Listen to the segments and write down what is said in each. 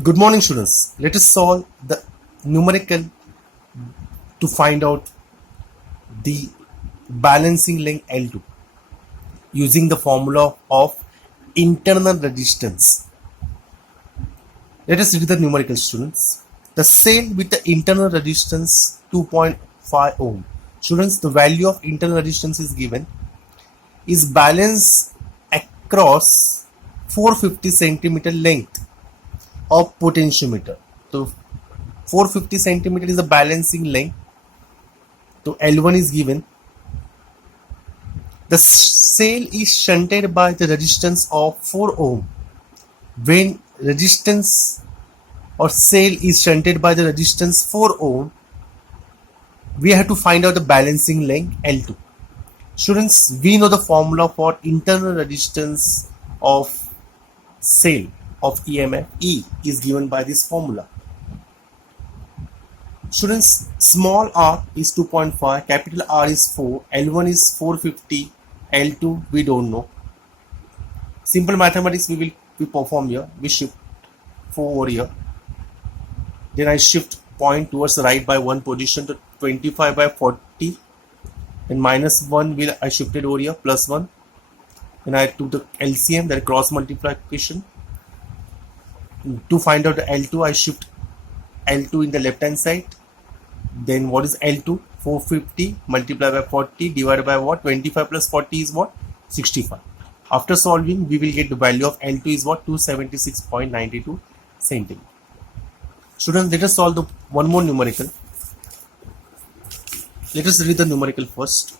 Good morning, students. Let us solve the numerical to find out the balancing link L2 using the formula of internal resistance. Let us read the numerical, students. The cell with the internal resistance 2.5 ohm. Students, the value of internal resistance is given is balanced across 450 centimeter length of potentiometer. So 450 centimeter is the balancing length. So L1 is given. The cell is shunted by the resistance of 4 ohm. When resistance or cell is shunted by the resistance 4 ohm, we have to find out the balancing length L2. Students, we know the formula for internal resistance of cell of EMF E is given by this formula. Students, small r is 2.5, capital R is 4, L1 is 450, L2 we don't know. Simple mathematics we perform here. We shift 4 over here. Then I shift point towards the right by 1 position to 25 by 40. And minus 1 will I shifted over here, plus 1. And I took the LCM, that cross multiplication. To find out the L2, I shift L2 in the left hand side. Then what is L2? 450 multiplied by 40 divided by what? 25 plus 40 is what? 65. After solving, we will get the value of L2 is what? 276.92 centimeter. Students, let us solve the one more numerical. Let us read the numerical first.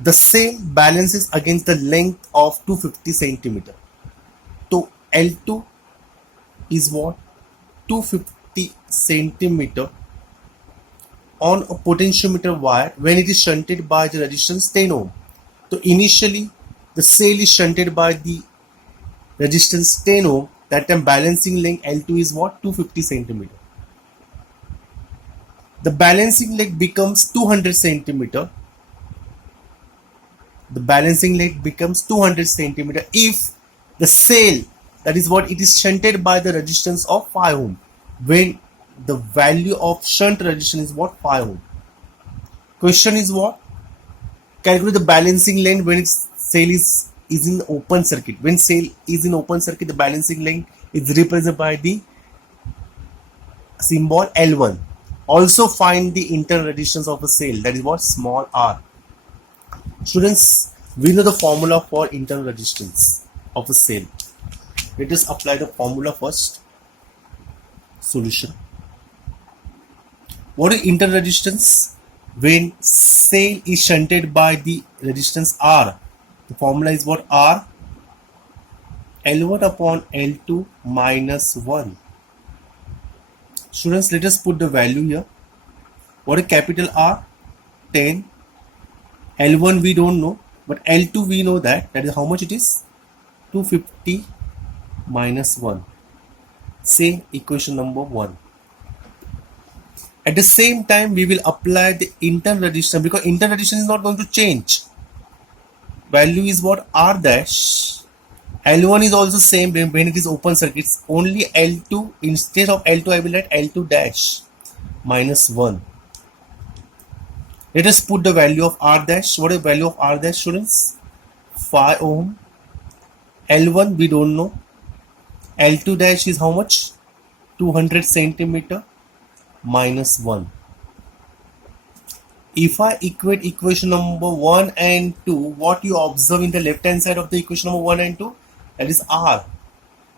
The cell balances against the length of 250 centimeter. So L2 is what? 250 centimeter on a potentiometer wire when it is shunted by the resistance 10 ohm. So initially the cell is shunted by the resistance 10 ohm. That time balancing length L2 is what? 250 centimeter. The balancing length becomes 200 centimeter. The balancing length becomes 200 centimeter if the cell, that is what, it is shunted by the resistance of 5 ohm, when the value of shunt resistance is what? 5 ohm. Question is what? Calculate the balancing length when its cell is in open circuit. When cell is in open circuit, the balancing length is represented by the symbol L1. Also find the internal resistance of a cell, that is what? Small r. Students, we know the formula for internal resistance of a cell. Let us apply the formula first. Solution. What is internal resistance? When cell is shunted by the resistance R, the formula is what? R L1 upon L2 minus 1. Students, let us put the value here. What is capital R? 10. L1 we don't know, but L2 we know that. That is how much it is? 250 minus 1. Say equation number 1. At the same time, we will apply the internal resistance, because internal resistance is not going to change. Value is what? R dash. L1 is also same when it is open circuits. Only L2, instead of L2 I will write L2 dash minus 1. Let us put the value of R dash. What is the value of R dash, students? 5 ohm. L1 we don't know. L2 dash is how much? 200 centimeter minus 1. If I equate equation number 1 and 2, what you observe in the left hand side of the equation number 1 and 2? That is R.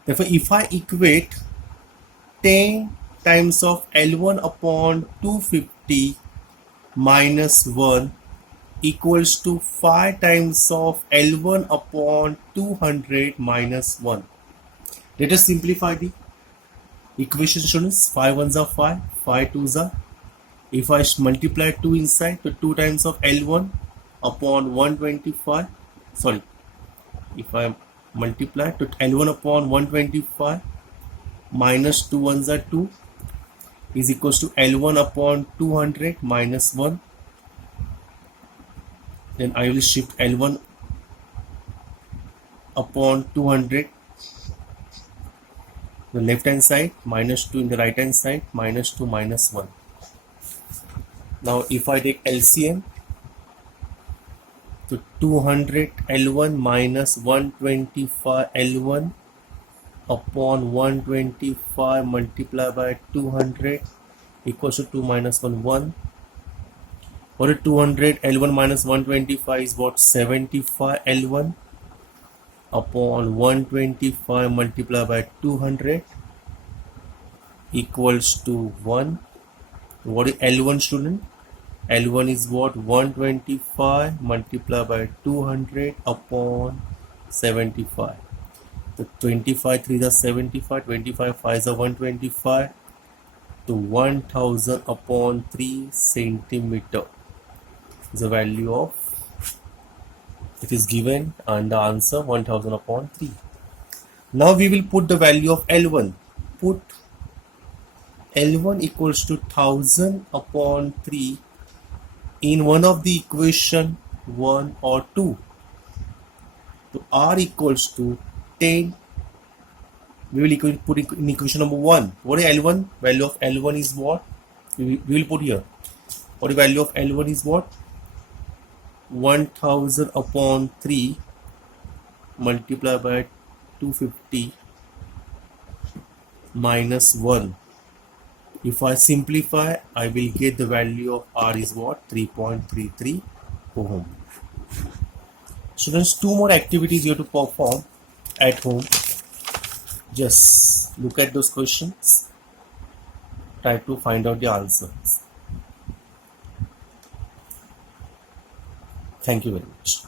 Therefore, if I equate 10 times of L1 upon 250 minus 1 equals to 5 times of L1 upon 200 minus 1. Let us simplify the equation, students. 5 ones are 5, 5 twos are. If I multiply 2 inside, so 2 times of L1 upon 125. Sorry, if I multiply to L1 upon 125 minus 2 ones are 2 is equals to L1 upon 200 minus 1. Then I will shift L1 upon 200, the left hand side, minus 2 in the right hand side, minus 2 minus 1. Now if I take LCM, so 200 L1 minus 125 L1 upon 125 multiplied by 200 equals to 2 minus 1, 1. What is 200 L1 minus 125 is what? 75 L1 upon 125 multiplied by 200 equals to 1. What is L1, student? L1 is what? 125 multiplied by 200 upon 75. So 25 3 is 75, 25 5 is 125, to 1000 upon 3 centimeter is the value of, it is given, and the answer 1000 upon 3. Now we will put the value of L1. Put L1 equals to 1000 upon 3 in one of the equation 1 or 2. So R equals to 10. We will put in equation number 1. What is L1? Value of L1 is what? We will put here. What is value of L1 is what? 1000 upon 3 multiplied by 250 minus 1. If I simplify, I will get the value of R is what? 3.33 ohm. Students, 2 more activities you have to perform at home. Just look at those questions. Try to find out the answers. Thank you very much.